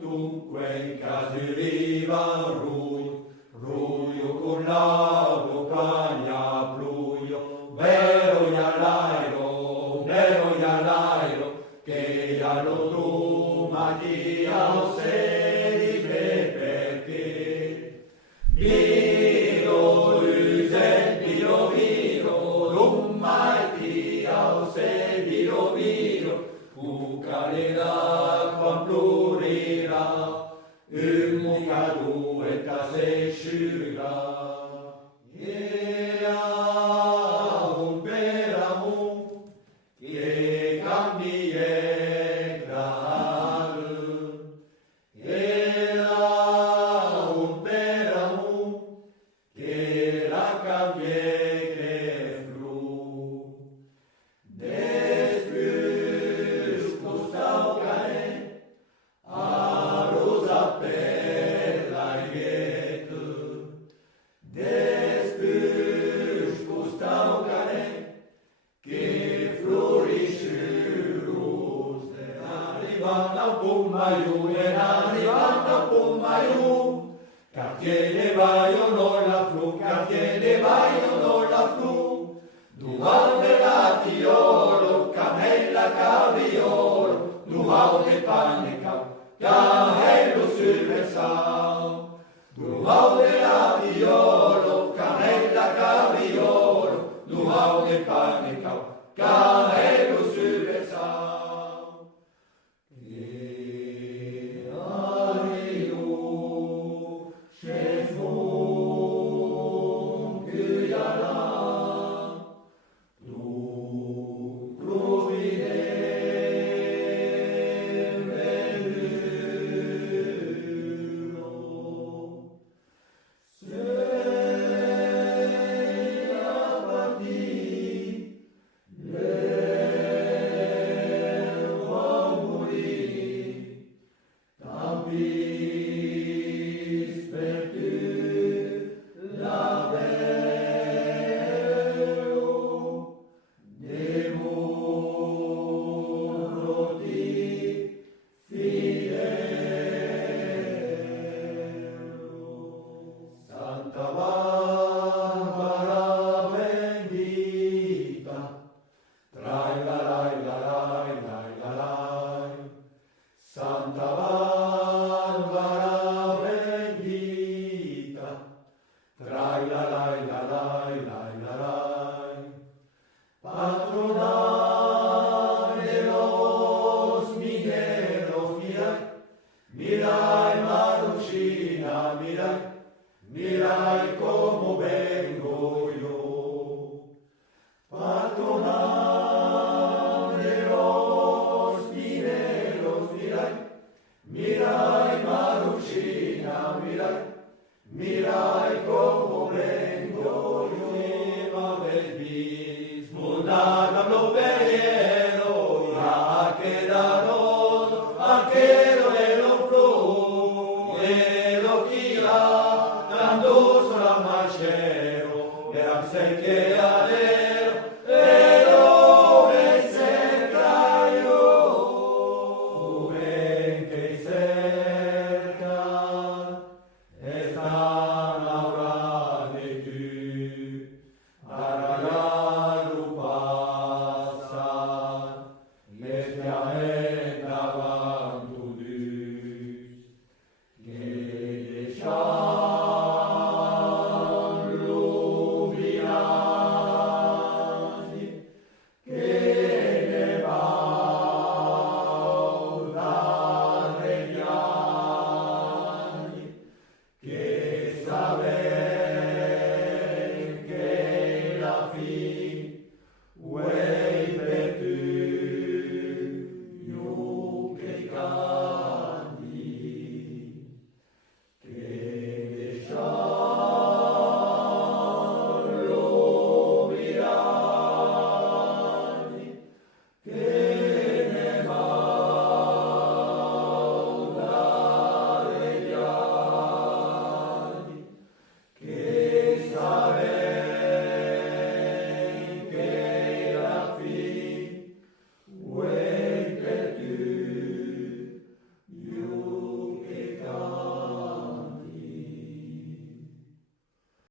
Dunque in casi riva ruio con la bocagna pluio, vero ialairo, che allo tu magia o sedi perché. Viro usen, viro, lumaitia o se viro, ucalera quan plurira, mucca due se sciura. Era un beramu che cambie grave. Era un beramu che la cambie che flu. Después costau cane a rosa per la ghetto. Después costau cane che florisce rose. Arrivata un pomaiù, arrivata un pomaiù, quartier de vaio non la flu, duval de latiolo, cannella caviolo, duval de pane, caello sul versao, duval de